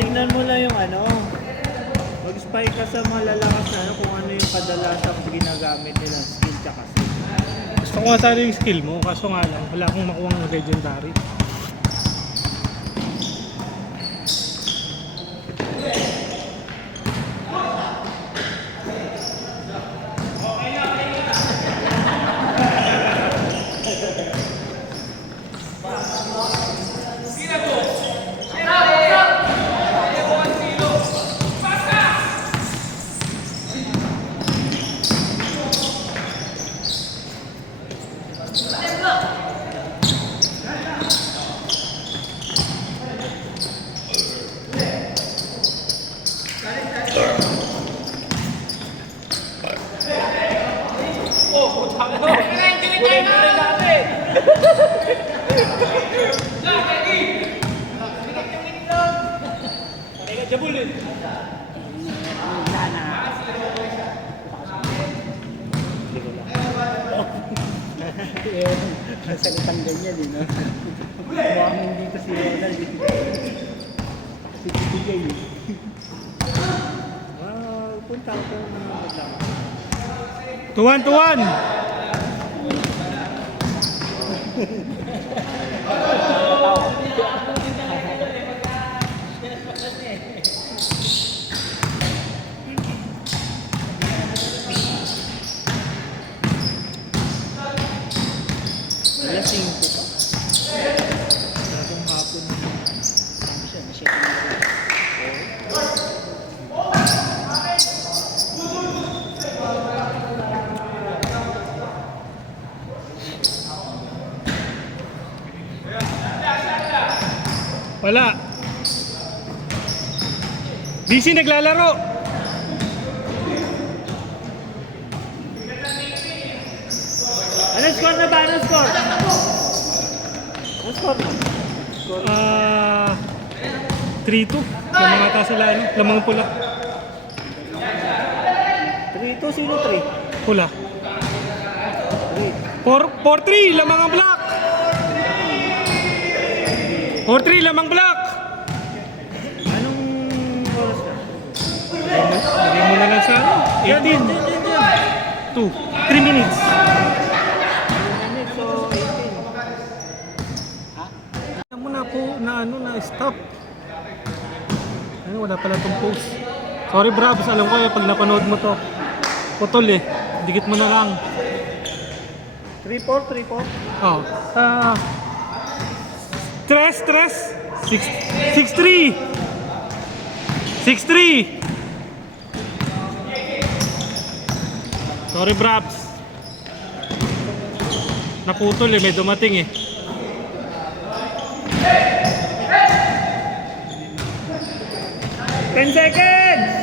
Tingnan mo lang yung ano, mag-spy ka sa mga lalakas na ano, kung ano yung kadalasan ginagamit nilang skill tsaka skill. Gusto ko nga sana yung skill mo, kaso nga lang, wala akong makuha ng legendary. Salitang ganyan eh, no? Mukhang hindi ko si Ronald eh. Si Tibigay eh. Punta ko ng magdama. 2-1, 2-1! Alas 5 pa. Masyadong hapon na. Masyadong Wala. DC naglalaro. Anong score na ba? Anong score? Anong score na? 3-2. Lamang ata sila, ano? Lamang pula. 3-2, sino 3? Pula. 4-3, lamang ang black. 4-3, lamang black. Anong oras na? Lagyan mo na lang sa 18. 2. 3 minutes. 3 minutes, so 18. Ha? Alam mo na po na ano na stop. Ano, wala pala tong post. Sorry Brabs, alam ko pag napanood mo to. Putol eh. Dikit mo na lang. 3-4, 3-4. Oh. Stress. 6-3. 6-3. Sorry Brabs. Naputol eh, may dumating eh. Ten seconds!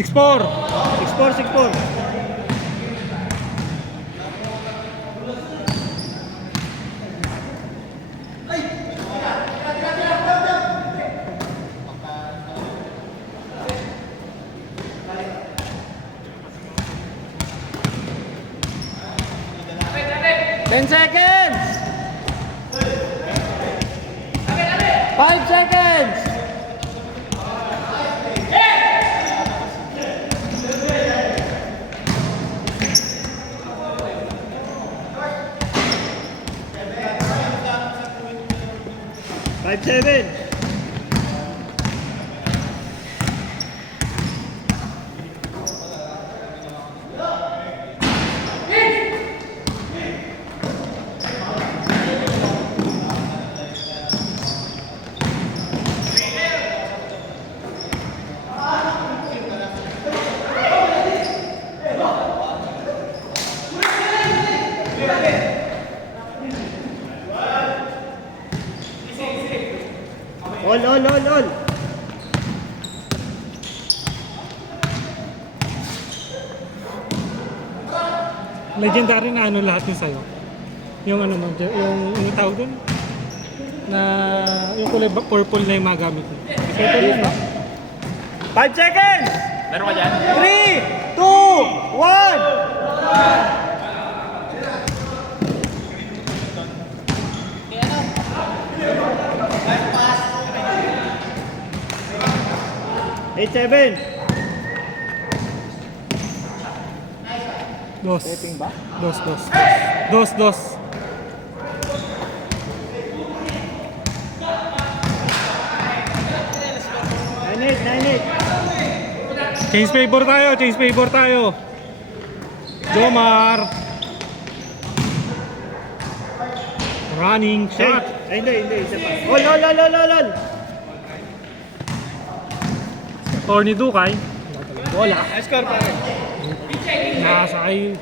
Six four. 6-4. Ten seconds! 5 seconds! Five, 7. All. Legendary na ano lahat yung sa'yo. Yung ano mo, yung tawag dun? Na yung kulay purple na yung magamit mo. Purple yun, no? 5 seconds! Meron ka dyan? 3, 2, 1! Eight, 7. Dos. Setting ba? Dos. 9-8. Change favor tayo. Jomar. Running shot. Ay, hindi. Isa pa. All. Tony Dukay. Bola. Score pa rin. Nasa kay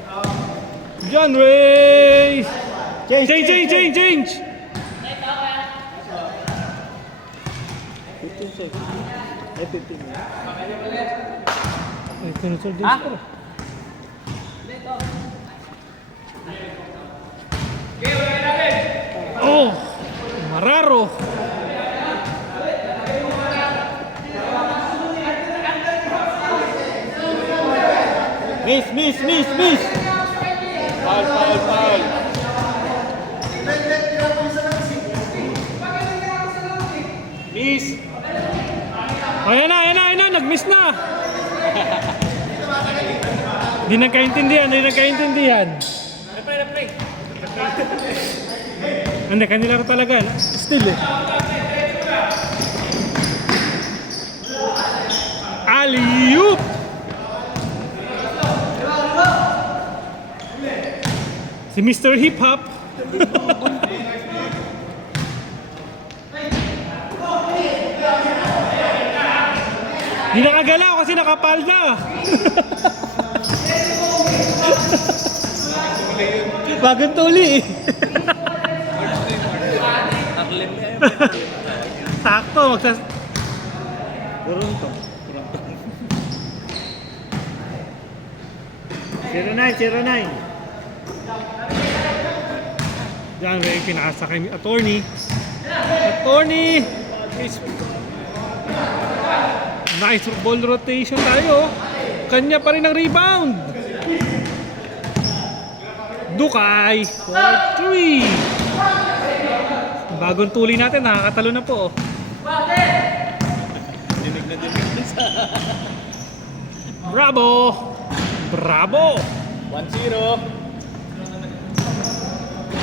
John Ray. Change. 15 seconds. Ay, 15 minutes. Ay, sinusod din score. Oh! Mararo. Miss. Foul. Miss! Ayan na, nag-miss na. Di nagkaintindihan. Replay. Hindi, kanila talaga. Still eh. Alley-oop! Si Mr. Hip Hop. Di nakagalaw kasi nakapalda. Bagong tuli eh. Sakto, Toronto. 09. Diyan, may pinasa kay attorney. Nice ball rotation tayo. Kanya pa rin ang rebound. Dukay for 3. Bagong tuli natin, nakakatalo na po. Dinig na sa... Bravo! 1-0.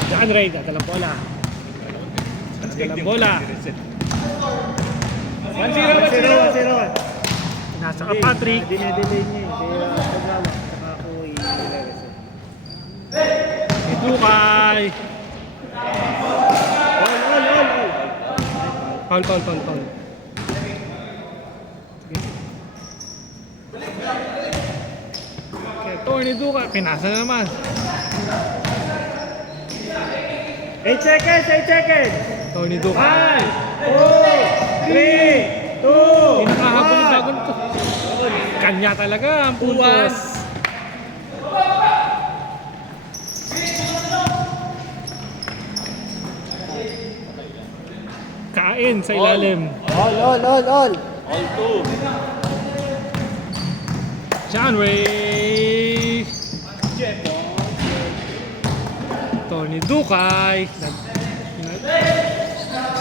Diyan, Ray, dadalang bola. Bola. 1-0. Nasa ka Patrick. Dinedelay niya eh. Kaya paglawak, saka ako i-reset. Dukay. All. Foul. Kaya Tony Dukay, pinasa na naman. 8 seconds. Tony Dukay. 5, 4, 3, 2, Pinakahabol ng bagon to. Kanya talaga ang puntos. Kain sa ilalim. All. All 2. John Ray. Tony Dukay.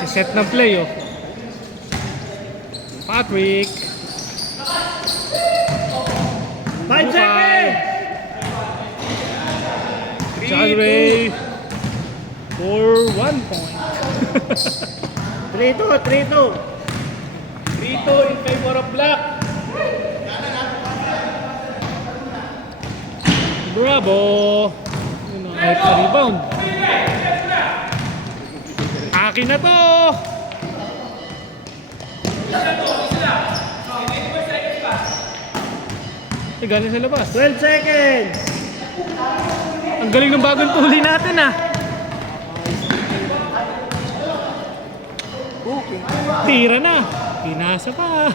Si set ng play oh. Patrick. 5 seconds. John Ray. For 1 point. 3-2. 3-2 in favor of black. Bravo. Kahit na rebound. Akin na to. Galing sa labas. 12 seconds. Ang galing ng bagong tuli natin ah. Tira na. Pinasa pa.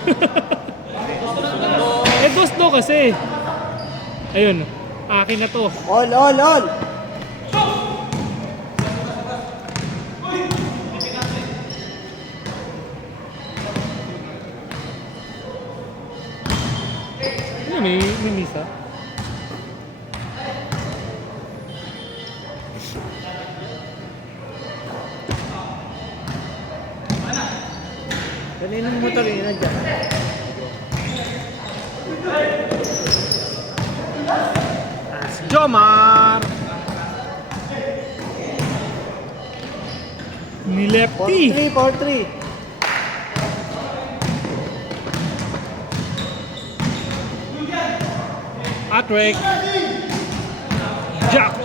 Eh, dos do kasi. Ayun. Akin na to. All! Ano, may misa? Kaninong motor yun na dyan? Si Jomar. Ni Lefty. 4-3. Patrick. Jack.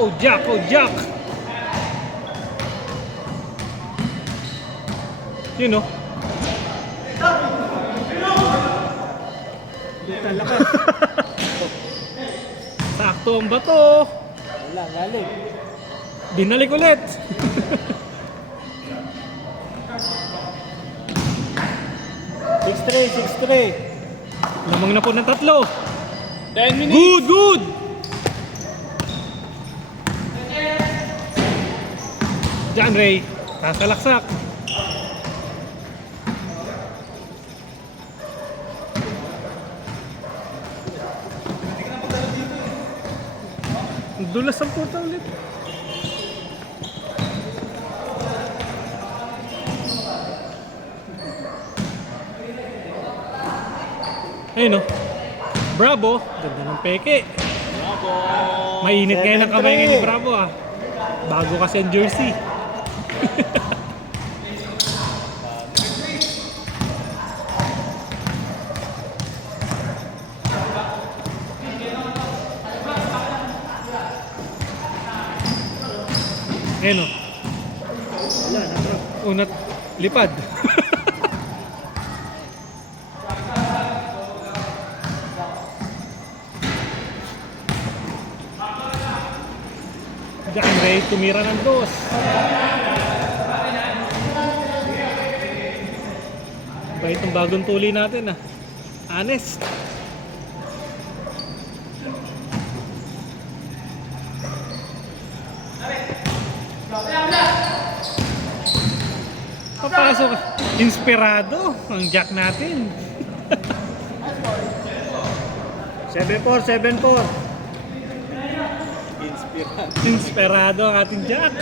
Yun no? Talaga. Sakto ang bato. Wala, galing. Binalik ulit. 6-3. Lamang na po ng tatlo. 10 minutes. Good! John Ray, kasalaksak. Dulas ang puta ulit. Ayun o. Bravo. Ganda ng peke. Bravo. Mainit ngayon ang kamay 7-3. ngayon ni Bravo ah. Bago kasi ang jersey. Ayun o. Wala na, bro. Unat lipad. John Ray tumira ng dos. Ba itong bagong tuli natin ah. Honest. Papasok. Inspirado ang Jack natin. 7-4. Inspirado ang ating Jack.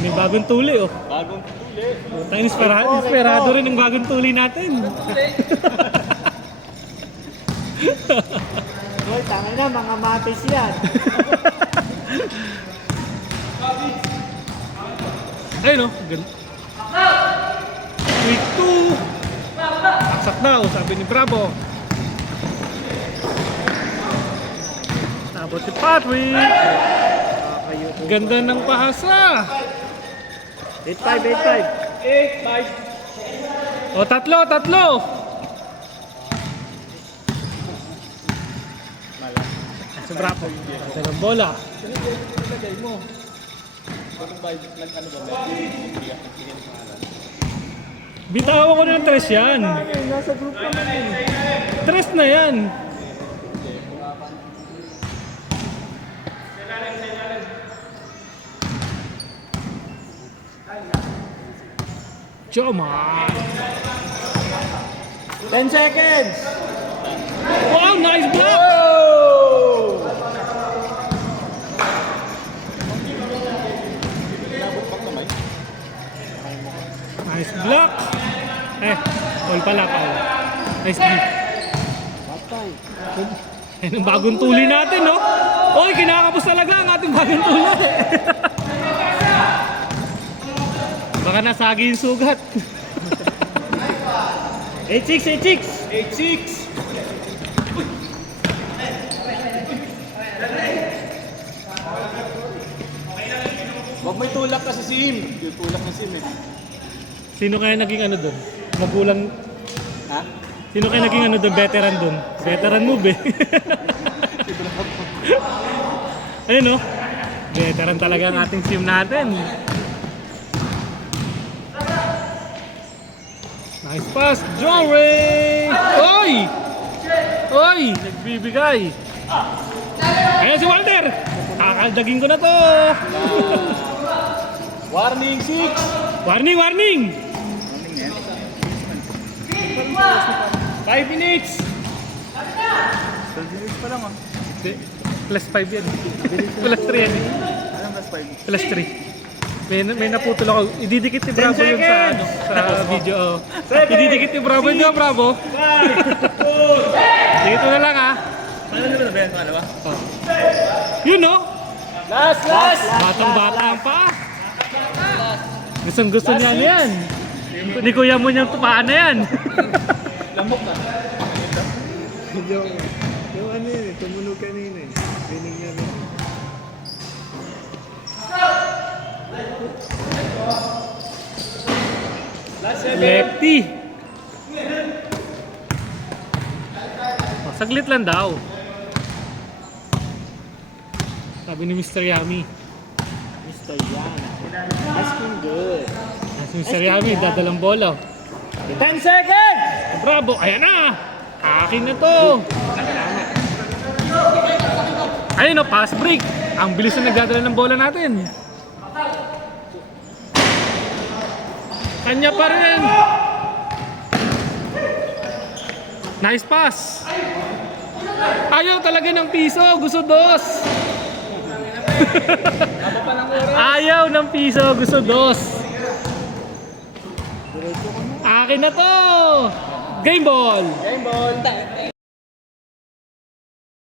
May bagong tuli oh. Bagong tuli. Inspirado rin ang bagong tuli natin. Hoy, tanga na, mga mapis yan. Ayun oh. Week 2. Saksak daw, sabi ni Bravo. Abot si Patrick. Ganda ng pahasa. 8-5. O tatlo. Si Bravo. Talang bola. Bitawan ko na ng 3 yan. Nasa group naman yun. 3 na yan. Joma. 10 seconds. Wow, nice block! Nice block! All pala. Nice D. Patay. Yan ang bagong tuli natin, no? Oy, kinakapos talaga ang ating bagong tuli. Baka nasagi yung sugat. 8-6. 8-6. Wag may tulak kasi si Sim. Yung tulak na Sim eh. Sino kaya naging ano doon? Magulang... Ha? Sino kaya naging ano doon? Veteran doon? Veteran move eh. Ayun, no? Veteran talaga ang ating team natin. Nice pass, Jory! Oy! Oy! Nagbibigay. Ayan si Walter! Kakaldagin ko na to! Warning 6! Warning, warning! 5 minutes! 12 minutes pa lang ah. Hindi. Plus 5 yan. Plus 3 yan. Anong plus 5? Plus 3. May naputol ako. Ididikit ni Bravo yun sa, ano, sa video. Oh. Ididikit ni Bravo yun, di ba, Bravo? Dikit mo na lang, ha? Paano na ba yan? Paano ba? Oh. Yun, no? Last! Batang-bata pa. Gustong-gusto niya yan. Ni Kuya mo niyang tupaan na yan. Lamok na. Yung ano yun eh, tumunog kanina eh. Rinig niya rin. Last 7! Lefty. Oh, saglit lang daw. Sabi ni Mr. Yami. Mr. Yan. Asking good. Si Mr. Yami, dadalang bola. 10 seconds! Bravo, ayan na! Akin na to! Ayun no, pass break. Ang bilis na nagdadala ng bola natin. Kanya pa rin. Nice pass. Ayaw talaga ng piso. Gusto dos. Ayaw ng piso. Gusto dos. Akin na to. Game ball. Game ball!